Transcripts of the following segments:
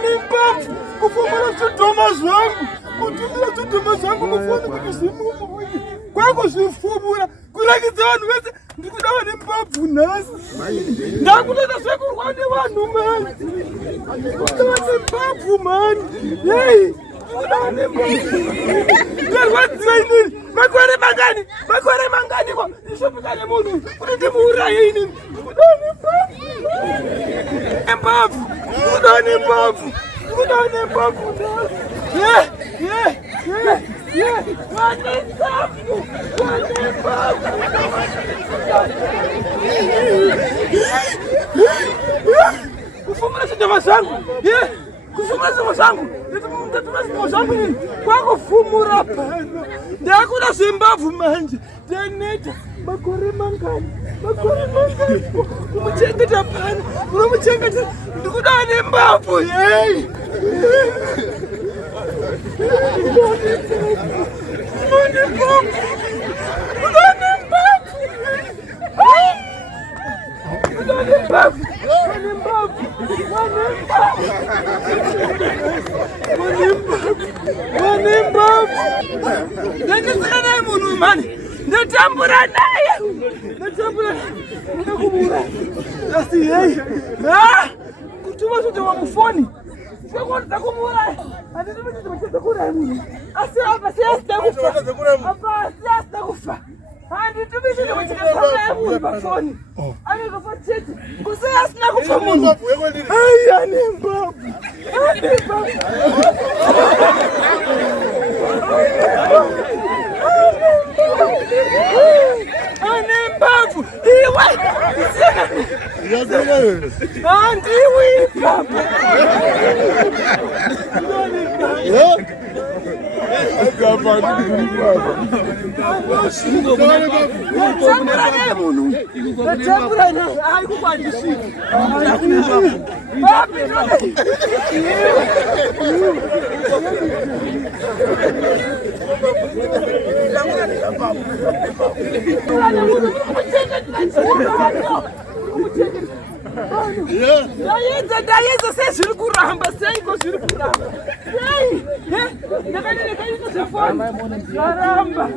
Nimbavu kufumana zvidhoma zvangu kutumira zvidhoma zvangu mufoni kuti zvimumoyi kwangu zvifumura kurakidza vanhu vese ndikuda vane mbabvu nhasi ndakutoita zvekurwa nevanhu mani ndikuda vane mbabvu mani yei ndikuda vane mbabvu ndarwadziwa inini makore mangani kwa ndishopika nemunhu kuti ndimuuraye inini ndikuda vane mbabvu ndikuda vane mbabvu kufumura zvidhoma zvangu kwakufumura pano ndakuda zvembabvu manje ndaneta makore mangani kumuchengeta pano unomuchengeta ndikuda ane mbabvu yei ndandisina munhu mani ndatambura naye ndakubura asi yei kutuma zvidhoma mufoni zvekuonza kumuuraya handiti muchidza kuuraya munhu asi apa siyasida kufa handitumi chidhoma chikasauraya munhu pafoni anozofa chete kusi asina kufa munhu ai ane mbabvu ane mbabvu iwe handiwi papa ndaedza sezviri kuramba seiko zviri kuramba sei ndakanenekaita zvefoni zvaramba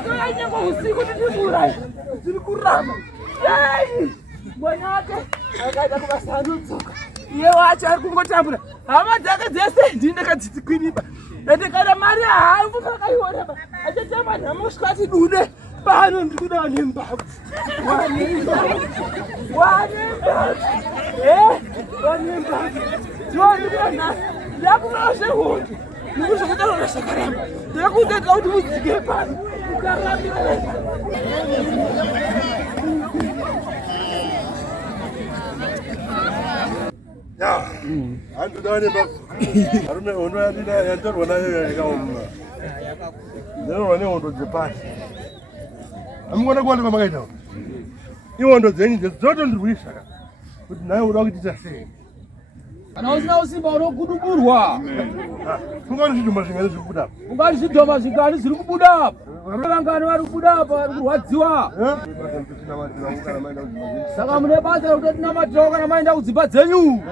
ndoyanyengo usiku ndichimuuraya zviri kuramba sei mwanake akaita kubasa anodzoka iye wacho ari kungotambura hama dzake dzese ndinekadzidzikwiriba ende kana mari haamvu pakaioraba achatama nhama kusvika ati dude pano ndikuda wane mbabvu ndiondiona ndakuva zvehondo ndikuzvakutaura zvakaramba ndakudeka kuti udzike pano ukarambira handinoda wane mbabvu arume hondo yantorwa nayo yakaoma ndinorwa nehondo dzepasi amukona kuwanda kwamakaita ihondo dzenyu dzotondirwisa kuti naye uda kuchiita sei kana usina usimba unoguduburwa ungati zvidhoma zvingani zviri kubuda apa ungati zvidhoma zvingani zviri kubuda apa vangani vari kubuda apa vari kurwadziwa saka mune basa rekuti tinamatirawo kana maenda kudzimba dzenyu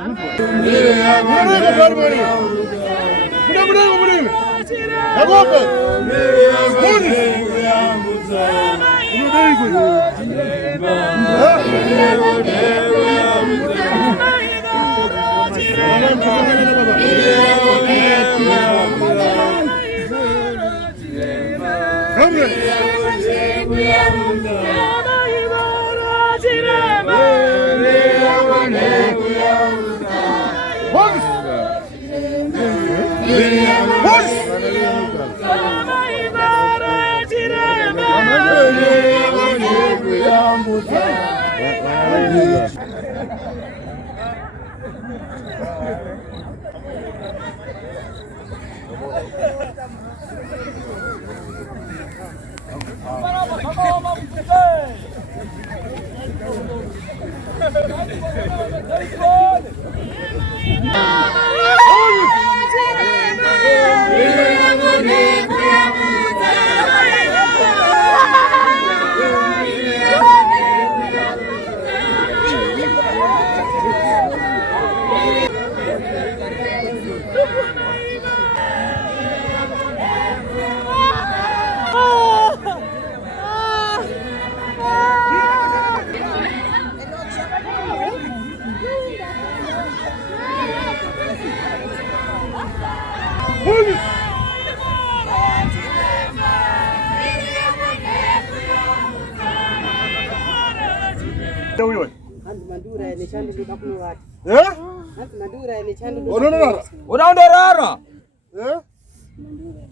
Unaondorara.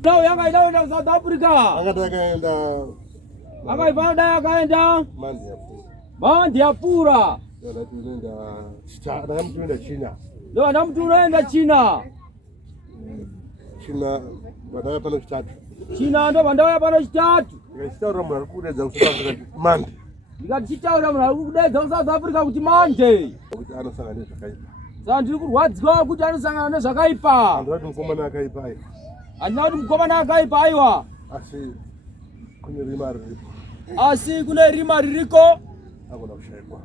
Nao yanga inaenda South Africa. Akaenda akaipanda akaenda Mandi ya Pura. Tunaenda China. Ndio na mtu unaenda China. China baadaye pale kitatu. China ndo baadaye pale kitatu. Nikachitaura mnakuda za South Africa Mandi. Nikachitaura mnakuda za South Africa kuti Mandi. Kuti anosanga nezvakaipa. Saka ndiri kurwadzwa kuti anosanga nezvakaipa. Andati mukomana akaipa. Andati mukomana akaipa aiwa. Asi kune rimari riko. Asi kune rimari riko. Agona kushaikwa.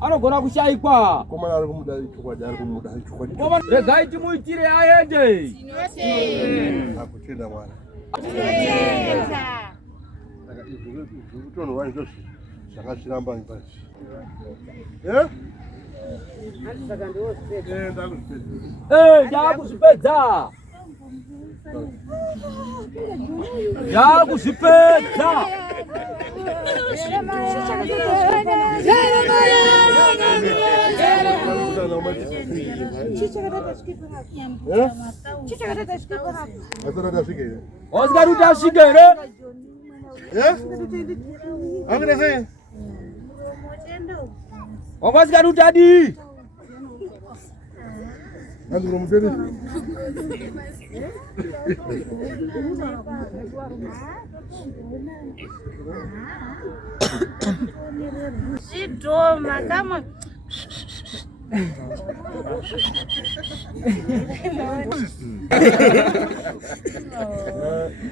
Anogona kushaikwa. Komana ari kumuda chokwadi ari kumuda chokwadi. Regai timuitire aende. Akutenda mwana. Saka izvo kutonwa izvo zvakashiramba ngipasi. Ndakuzvipedza. Ndakuzvipedza. Oscar utasvika here? Angina sei? Oscar utadi? Andro muteri. Sidoma kama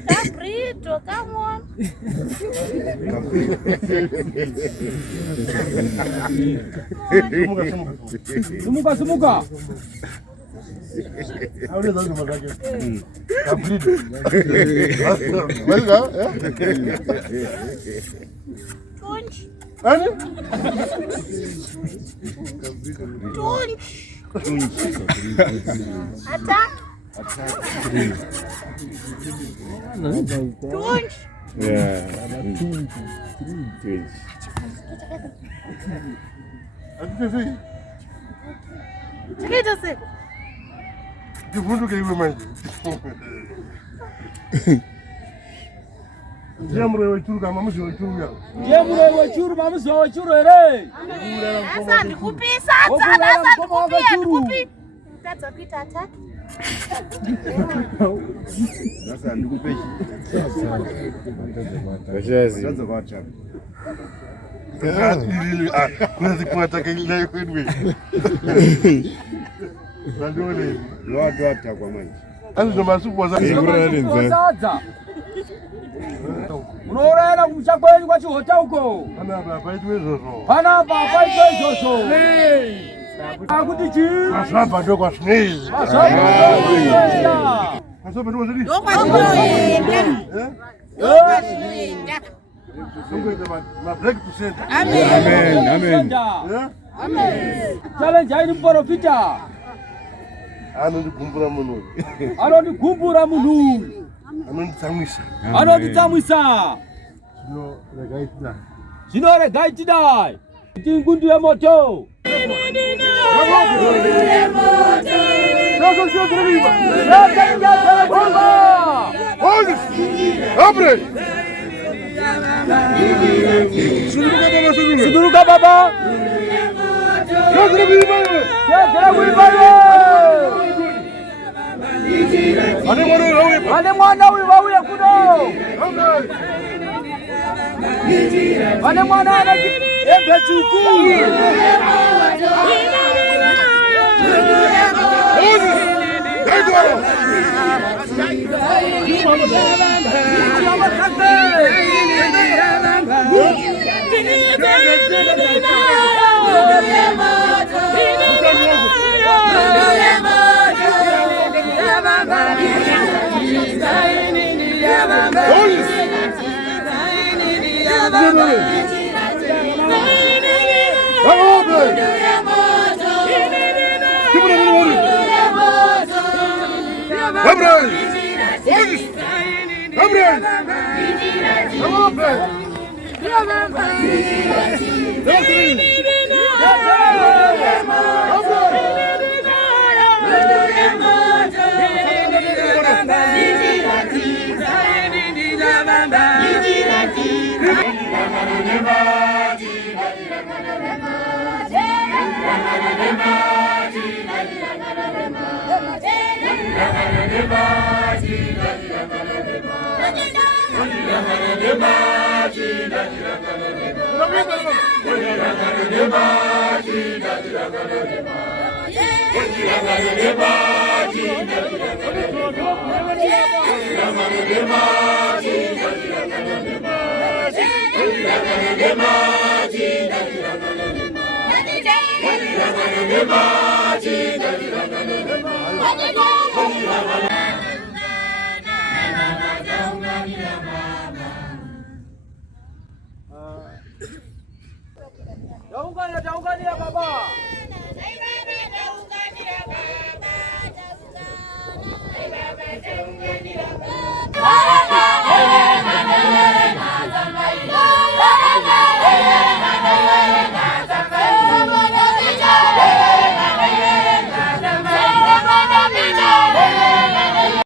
Cabrito, come on. Sumuka. Ahora dá uma vaga. Cabrito. Vai lá, Tunch. Ani? Tunch. Attack. Tunch. Yeah. Ati sei. Cheketa se. Difundu ke iwe manje. Jamro wechuru kama mzi wechuru ya. Jamro wechuru mamuzi wechuru here. Asa ndikupisa tsana asa ndikupi. Tatsa kuita attack. Sasa ndikupe Bashazi. Sasa kwacha. Kuna zikwata kile kwenu. Ndole. Watu hata kwa manje. Ani ndo masupu za Sadza. Unoraenda kumusha kwenyu kwachihota uko. Pana baba itu izvozvo. Pana baba itu izvozvo. Akuti chi? Masamba ndo kwa snezi. Masamba. Masamba ndo zvidi. Ndo kwazvinoenda. Kwazvinoenda. Songoita ma break to center. Amen. Amen. Challenge haini mprofita. Anondigumbura munhu. Anondigumbura munhu. Anonditsamwisa. Anonditsamwisa. Zvinoregai tidai. Tingundu yemoto. Abre! Suduruka baba. Ane mwana uyu wauya kuno. Ane mwana anati embe chuku. Abre! Jaungkan ya baba.